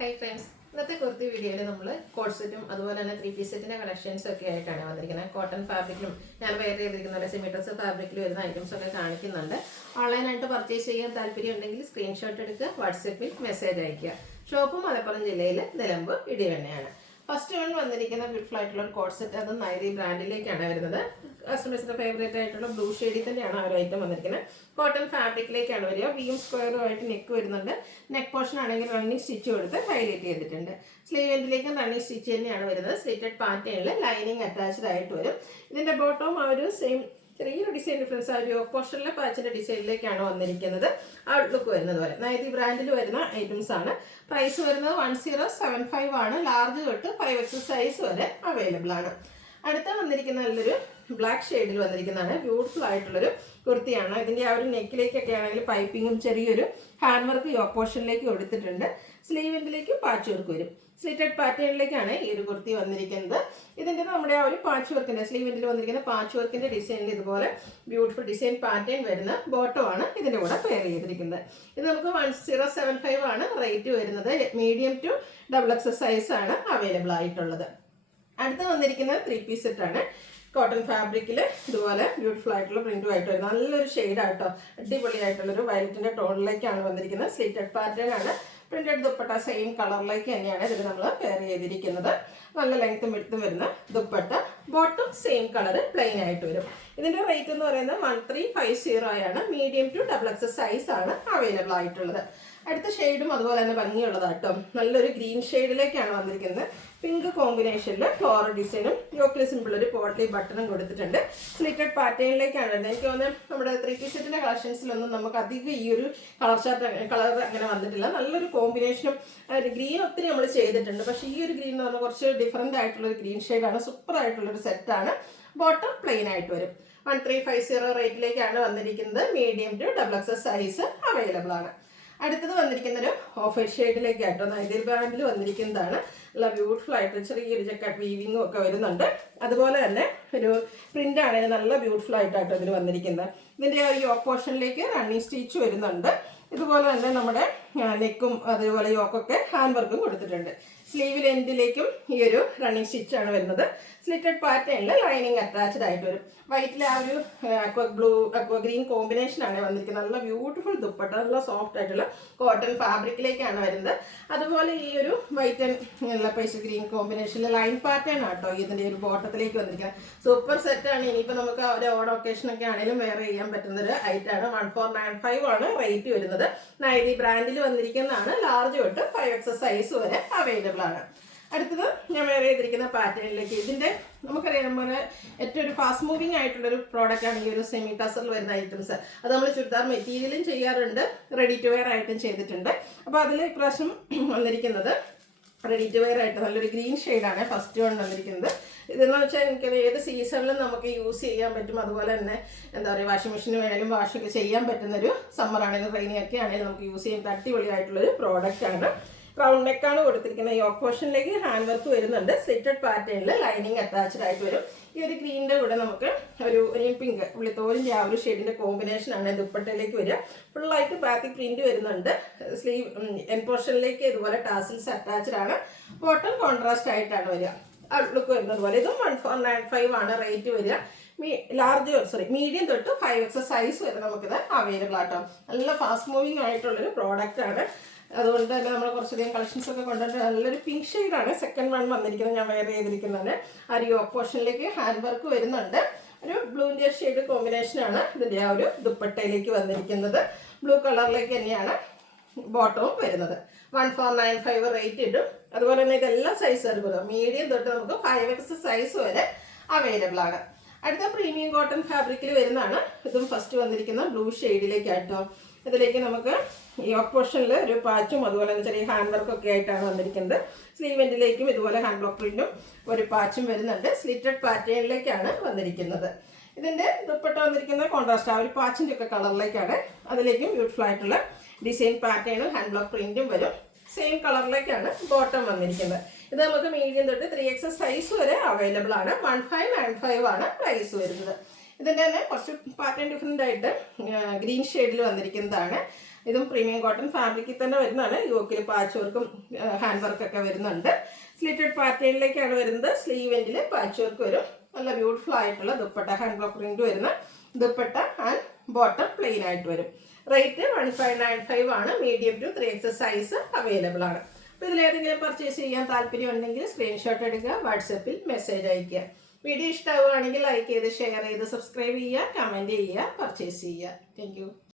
Hi friends, ഇന്നത്തെ കുർത്തി വീഡിയോയിൽ നമ്മൾ കോട്ട് സെറ്റും അതുപോലെ തന്നെ 3 പീസ് സെറ്റിൻ്റെ കളക്ഷൻസും ഒക്കെ ആയിട്ടാണ് വന്നിരിക്കുന്നത്. കോട്ടൺ ഫാബ്രിക്കിലും ഞാൻ വെയർ ചെയ്തിരിക്കുന്ന സെമി ഡ്രസ് ഫാബ്രിക്കിൽ വരുന്ന ഐറ്റംസ് ഒക്കെ കാണിക്കുന്നുണ്ട്. ഓൺലൈനായിട്ട് പർച്ചേസ് ചെയ്യാൻ താല്പര്യം ഉണ്ടെങ്കിൽ സ്ക്രീൻഷോട്ട് എടുക്കുക, വാട്സപ്പിൽ മെസ്സേജ് അയയ്ക്കുക. ഷോപ്പ് മലപ്പുറം ജില്ലയിൽ നിലമ്പൂർ ഇടിവണ്ണയാണ്. ഫസ്റ്റ് വൺ വന്നിരിക്കുന്ന ബ്യൂട്ടിഫുൾ ആയിട്ടുള്ള ഒരു കോട്ട് സെറ്റ്, അത് നൈറി ബ്രാൻഡിലേക്കാണ് വരുന്നത്. കസ്റ്റമേഴ്സിന്റെ ഫേവറേറ്റ് ആയിട്ടുള്ള ബ്ലൂ ഷെയ്ഡിൽ തന്നെയാണ് ആ ഒരു ഐറ്റം വന്നിരിക്കുന്നത്. കോട്ടൺ ഫാബ്രിക്കിലേക്കാണ് വരിക. വിയും സ്ക്വയറും ആയിട്ട് നെക്ക് വരുന്നുണ്ട്. നെക്ക് പോർഷൻ ആണെങ്കിൽ റണ്ണിങ് സ്റ്റിച്ച് കൊടുത്ത് ഹൈലൈറ്റ് ചെയ്തിട്ടുണ്ട്. സ്ലീവ് എൻഡിലേക്കും റണ്ണിങ് സ്റ്റിച്ച് തന്നെയാണ് വരുന്നത്. സ്ലിറ്റഡ് പാറ്റേണിൽ ലൈനിങ് അറ്റാച്ച്ഡ് ആയിട്ട് വരും. ഇതിന്റെ ബോട്ടം ആ ഒരു സെയിം ചെറിയൊരു ഡിസൈൻ ഡിഫറൻസ്, ആ ഒരു പോർഷനിലെ പാച്ചിന്റെ ഡിസൈനിലേക്കാണ് വന്നിരിക്കുന്നത്. ഔട്ട്ലുക്ക് വരുന്നത് പോലെ നൈതി ബ്രാൻഡിൽ വരുന്ന ഐറ്റംസ് ആണ്. പ്രൈസ് വരുന്നത് 1075 ആണ്. ലാർജ് തൊട്ട് 5XL സൈസ് വരെ അവൈലബിൾ ആണ്. അടുത്ത വന്നിരിക്കുന്ന നല്ലൊരു ബ്ലാക്ക് ഷെയ്ഡിൽ വന്നിരിക്കുന്നതാണ്. ബ്യൂട്ടിഫുൾ ആയിട്ടുള്ളൊരു കുർത്തിയാണ്. ഇതിൻ്റെ ആ ഒരു നെക്കിലേക്കൊക്കെ ആണെങ്കിൽ പൈപ്പിങ്ങും ചെറിയൊരു ഹാൻഡ് വർക്ക് യോക്ക് പോർഷനിലേക്ക് കൊടുത്തിട്ടുണ്ട്. സ്ലീവിൻ്റിലേക്ക് പാച്ച് വർക്ക് വരും. സ്ലിറ്റഡ് പാറ്റേണിലേക്കാണ് ഈ ഒരു കുർത്തി വന്നിരിക്കുന്നത്. ഇതിൻ്റെ നമ്മുടെ ആ ഒരു പാച്ച് വർക്കിൻ്റെ സ്ലീവിൻ്റിൽ വന്നിരിക്കുന്ന പാച്ച് വർക്കിൻ്റെ ഡിസൈനിൽ ഇതുപോലെ ബ്യൂട്ടിഫുൾ ഡിസൈൻ പാറ്റേൺ വരുന്ന ബോട്ടമാണ് ഇതിൻ്റെ കൂടെ പെയർ ചെയ്തിരിക്കുന്നത്. ഇത് നമുക്ക് 1075 ആണ് റേറ്റ് വരുന്നത്. മീഡിയം ടു XXL സൈസ് ആണ് അവൈലബിൾ ആയിട്ടുള്ളത്. അടുത്ത് വന്നിരിക്കുന്നത് 3 പീസ് സെറ്റാണ്. കോട്ടൺ ഫാബ്രിക്കിൽ ഇതുപോലെ ബ്യൂട്ടിഫുൾ ആയിട്ടുള്ള പ്രിന്റും ആയിട്ട് വരുന്നത് നല്ലൊരു ഷെയ്ഡായിട്ടോ, അടിപൊളിയായിട്ടുള്ളൊരു വയലറ്റിൻ്റെ ടോണിലേക്കാണ് വന്നിരിക്കുന്നത്. സ്ലിറ്റഡ് പാറ്റേൺ ആണ്. പ്രിന്റഡ് ദുപ്പട്ട സെയിം കളറിലേക്ക് തന്നെയാണ് ഇതിൽ നമ്മൾ പെയർ ചെയ്തിരിക്കുന്നത്. നല്ല ലെങ്ത്തും വിഡ്ത്തും വരുന്ന dupatta. Bottom same colour plain ആയിട്ട് വരും. ഇതിൻ്റെ റേറ്റ് എന്ന് പറയുന്നത് 1350 ആണ്. മീഡിയം ടു XXL സൈസ് ആണ് അവൈലബിൾ ആയിട്ടുള്ളത്. അടുത്ത ഷെയ്ഡും അതുപോലെ തന്നെ ഭംഗിയുള്ളതാട്ടോ. നല്ലൊരു ഗ്രീൻ ഷെയ്ഡിലേക്കാണ് വന്നിരിക്കുന്നത്. പിങ്ക് കോമ്പിനേഷനിൽ ഫ്ലോറൽ ഡിസൈനും യോക്കിൽ സിമ്പിൾ ഒരു പോട്ട്ലി ബട്ടണും കൊടുത്തിട്ടുണ്ട്. സ്ലിറ്റഡ് പാറ്റേണിലേക്കാണ് വരുന്നത്. എനിക്ക് തോന്നുന്നത് നമ്മുടെ 3 പീസ് സെറ്റിന്റെ കളക്ഷൻസിലൊന്നും നമുക്ക് അധികം ഈ ഒരു കളർ അങ്ങനെ വന്നിട്ടില്ല. നല്ലൊരു കോമ്പിനേഷനും ഗ്രീൻ ഒത്തിരി നമ്മൾ ചെയ്തിട്ടുണ്ട്. പക്ഷേ ഈ ഒരു ഗ്രീൻ എന്ന് പറഞ്ഞാൽ കുറച്ച് ഡിഫറെൻ്റ് ആയിട്ടുള്ള ഒരു ഗ്രീൻ ഷെയ്ഡാണ്. സൂപ്പർ ആയിട്ടുള്ളൊരു സെറ്റാണ്. ബോട്ടം പ്ലെയിൻ ആയിട്ട് വരും. 1350 റേറ്റിലേക്കാണ് വന്നിരിക്കുന്നത്. Medium to XXL size available ആണ്. അടുത്തത് വന്നിരിക്കുന്നൊരു ഓഫ് ഷെയ്ഡിലേക്ക് ആട്ടോ. നൈതിൽ ബ്രാൻഡിൽ വന്നിരിക്കുന്നതാണ്. നല്ല ബ്യൂട്ടിഫുൾ ആയിട്ട് ചെറിയൊരു ജക്കട്ട് വീവിങ്ങും ഒക്കെ വരുന്നുണ്ട്. അതുപോലെ തന്നെ ഒരു പ്രിന്റ് ആണെങ്കിൽ നല്ല ബ്യൂട്ടിഫുൾ ആയിട്ടാട്ടോ ഇതിൽ വന്നിരിക്കുന്നത്. ഇതിൻ്റെ ആ ഒരു യോക്ക് പോർഷനിലേക്ക് റണ്ണിങ് സ്റ്റിച്ച് വരുന്നുണ്ട്. ഇതുപോലെ തന്നെ നമ്മുടെ നെക്കും അതുപോലെ യോക്കൊക്കെ ഹാൻഡ് വർക്കും കൊടുത്തിട്ടുണ്ട്. സ്ലീവിൽ എൻഡിലേക്കും ഈ ഒരു റണ്ണിങ് സ്റ്റിച്ചാണ് വരുന്നത്. സ്ലിറ്റഡ് പാറ്റേണിൽ ലൈനിങ് അറ്റാച്ച്ഡ് ആയിട്ട് വരും. വൈറ്റിലെ ആ ഒരു അക്വ ഗ്രീൻ കോമ്പിനേഷനാണ് വന്നിരിക്കുന്നത്. നല്ല ബ്യൂട്ടിഫുൾ ദുപ്പട്ട, നല്ല സോഫ്റ്റ് ആയിട്ടുള്ള കോട്ടൺ ഫാബ്രിക്കിലേക്കാണ് വരുന്നത്. അതുപോലെ ഈ ഒരു വൈറ്റ് ആൻഡ് പേസ്റ്റ് ഗ്രീൻ കോമ്പിനേഷനിൽ ലൈൻ പാറ്റേൺ ആട്ടോ ഇതിൻ്റെ ഒരു ബോട്ടത്തിലേക്ക് വന്നിരിക്കുന്നത്. സൂപ്പർ സെറ്റാണ്. ഇനിയിപ്പോൾ നമുക്ക് ഒരു ഓൺ ഒക്കേഷനൊക്കെ ആണെങ്കിലും വെയർ ചെയ്യാൻ പറ്റുന്നൊരു ഐറ്റാണ്. 1495 ആണ് റേറ്റ് വരുന്നത്. നൈതി ബ്രാൻഡിൽ വന്നിരിക്കുന്നതാണ്. ലാർജ് തൊട്ട് 5XL സൈസ് വരെ അവൈലബിൾ ആണ്. അടുത്തത് ഞാൻ വെയർ ചെയ്തിരിക്കുന്ന പാറ്റേണിലേക്ക്, ഇതിൻ്റെ നമുക്കറിയാം നമ്മുടെ ഏറ്റവും ഒരു ഫാസ്റ്റ് മൂവിങ് ആയിട്ടുള്ളൊരു പ്രോഡക്റ്റ് ആണ് ഈ ഒരു സെമി ടസറിൽ വരുന്ന ഐറ്റംസ്. അത് നമ്മൾ ചുരിദാർ മെറ്റീരിയലും ചെയ്യാറുണ്ട്, റെഡി ടു വെയർ ആയിട്ടും ചെയ്തിട്ടുണ്ട്. അപ്പോൾ അതിൽ ഇപ്രാവശ്യം വന്നിരിക്കുന്നത് റെഡി ടു വെയർ ആയിട്ട് നല്ലൊരു ഗ്രീൻ ഷെയ്ഡാണ് ഫസ്റ്റ് വൺ വന്നിരിക്കുന്നത്. ഇതെന്ന് വെച്ചാൽ എനിക്ക് ഏത് സീസണിലും നമുക്ക് യൂസ് ചെയ്യാൻ പറ്റും. അതുപോലെ തന്നെ എന്താ പറയുക, വാഷിംഗ് മെഷീന് വേണമെങ്കിലും വാഷൊക്കെ ചെയ്യാൻ പറ്റുന്നൊരു സമ്മർ ആണെങ്കിലും റെയിനി ഒക്കെ ആണെങ്കിലും നമുക്ക് യൂസ് ചെയ്യാൻ അടിപൊളിയായിട്ടുള്ളൊരു പ്രോഡക്റ്റാണ്. റൗണ്ട് നെക്കാണ് കൊടുത്തിരിക്കുന്നത്. യോക്ക് പോർഷനിലേക്ക് ഹാൻഡ് വർക്ക് വരുന്നുണ്ട്. സ്ലിറ്റഡ് പാറ്റേണിൽ ലൈനിങ് അറ്റാച്ച്ഡ് ആയിട്ട് വരും. ഈ ഒരു ഗ്രീനിൻ്റെ കൂടെ നമുക്ക് ഒരു പിങ്ക് ഉള്ളിത്തോലിൻ്റെ ആ ഒരു ഷെയ്ഡിൻ്റെ കോമ്പിനേഷനാണ് ദുപ്പട്ടയിലേക്ക് വരിക. ഫുള്ളായിട്ട് ബാത്തിക് പ്രിന്റ് വരുന്നുണ്ട്. സ്ലീവ് എൻ പോർഷനിലേക്ക് ഇതുപോലെ ടാസിൽസ് അറ്റാച്ച്ഡ് ആണ്. ബോട്ടം കോൺട്രാസ്റ്റ് ആയിട്ടാണ് വരിക. ഔട്ട്ലുക്ക് വരുന്നത് പോലെ. ഇതും 1495 ആണ് റേറ്റ് വരിക. മീഡിയം തൊട്ട് 5XL സൈസ് വരെ നമുക്കിത് അവൈലബിൾ ആട്ടോ. നല്ല ഫാസ്റ്റ് മൂവിങ് ആയിട്ടുള്ളൊരു പ്രോഡക്റ്റ് ആണ്. അതുകൊണ്ട് തന്നെ നമ്മൾ കുറച്ചധികം കളക്ഷൻസ് ഒക്കെ കൊണ്ടുവന്നിട്ട് നല്ലൊരു പിങ്ക് ഷെയ്ഡാണ് സെക്കൻഡ് വൺ വന്നിരിക്കുന്നത്. ഞാൻ വെയർ ചെയ്തിരിക്കുന്നത് ആ ഒരു യോക്ക് പോർഷനിലേക്ക് ഹാൻഡ് വർക്ക് വരുന്നുണ്ട്. ഒരു ബ്ലൂവിൻ്റെ ഷെയ്ഡ് കോമ്പിനേഷനാണ് ഇതിൻ്റെ ആ ഒരു ദുപ്പട്ടയിലേക്ക് വന്നിരിക്കുന്നത്. ബ്ലൂ കളറിലേക്ക് തന്നെയാണ് ബോട്ടവും വരുന്നത്. 1495 റേറ്റ് ഇടും. അതുപോലെ തന്നെ ഇതെല്ലാം സൈസ് എടുക്കുന്നത് മീഡിയം തൊട്ട് നമുക്ക് 5XL സൈസ് വരെ അവൈലബിൾ ആണ്. അടുത്ത പ്രീമിയം കോട്ടൺ ഫാബ്രിക്കിൽ വരുന്നതാണ്. ഇതും ഫസ്റ്റ് വന്നിരിക്കുന്ന ബ്ലൂ ഷെയ്ഡിലേക്കാട്ടോ. ഇതിലേക്ക് നമുക്ക് യോക്ക് പോർഷനിൽ ഒരു പാച്ചും അതുപോലെ തന്നെ ചെറിയ ഹാൻഡ് വർക്കൊക്കെ ആയിട്ടാണ് വന്നിരിക്കുന്നത്. സ്ലീവെൻറ്റിലേക്കും ഇതുപോലെ ഹാൻഡ് ബ്ലോക്ക് പ്രിന്റും ഒരു പാച്ചും വരുന്നുണ്ട്. സ്ലിറ്റഡ് പാറ്റേണിലേക്കാണ് വന്നിരിക്കുന്നത്. ഇതിൻ്റെ ദുപ്പട്ട വന്നിരിക്കുന്നത് കോൺട്രാസ്റ്റ് ആ ഒരു പാച്ചിൻ്റെ ഒക്കെ കളറിലേക്കാണ്. അതിലേക്കും ബ്യൂട്ടിഫുൾ ആയിട്ടുള്ള ഡിസൈൻ പാറ്റേണും ഹാൻഡ് ബ്ലോക്ക് പ്രിന്റും വരും. സെയിം കളറിലേക്കാണ് ബോട്ടം വന്നിരിക്കുന്നത്. ഇത് നമുക്ക് മീഡിയം തൊട്ട് 3XL സൈസ് വരെ അവൈലബിൾ ആണ്. 1595 ആണ് പ്രൈസ് വരുന്നത്. ഇതിൻ്റെ തന്നെ കുറച്ച് പാറ്റേൺ ഡിഫറെൻ്റ് ആയിട്ട് ഗ്രീൻ ഷെയ്ഡിൽ വന്നിരിക്കുന്നതാണ്. ഇതും പ്രീമിയം കോട്ടൺ ഫാബ്രിക്കിൽ തന്നെ വരുന്നതാണ്. യോക്കിൽ പാച്ച് വർക്കും ഹാൻഡ് വർക്കൊക്കെ വരുന്നുണ്ട്. സ്ലിറ്റഡ് പാറ്റേണിലേക്കാണ് വരുന്നത്. സ്ലീവ് എൻഡിൽ പാച്ച് വർക്ക് വരും. നല്ല ബ്യൂട്ടിഫുൾ ആയിട്ടുള്ള ദുപ്പട്ട, ഹാൻഡ് ബ്ലോക്ക് പ്രിന്റ് വരുന്ന ദുപ്പട്ട ആൻഡ് ബോട്ടം പ്ലെയിൻ ആയിട്ട് വരും. റേറ്റ് 1595 ആണ്. Medium to 3XS size available ആണ്. അപ്പോൾ ഇതിലേതെങ്കിലും പർച്ചേസ് ചെയ്യാൻ താല്പര്യം ഉണ്ടെങ്കിൽ സ്ക്രീൻഷോട്ട് എടുക്കുക, വാട്സപ്പിൽ മെസ്സേജ് അയയ്ക്കുക. വീഡിയോ ഇഷ്ടമാവുകയാണെങ്കിൽ ലൈക്ക് ചെയ്ത് ഷെയർ ചെയ്ത് സബ്സ്ക്രൈബ് ചെയ്യുക, കമൻറ്റ് ചെയ്യുക, പർച്ചേസ് ചെയ്യുക. താങ്ക്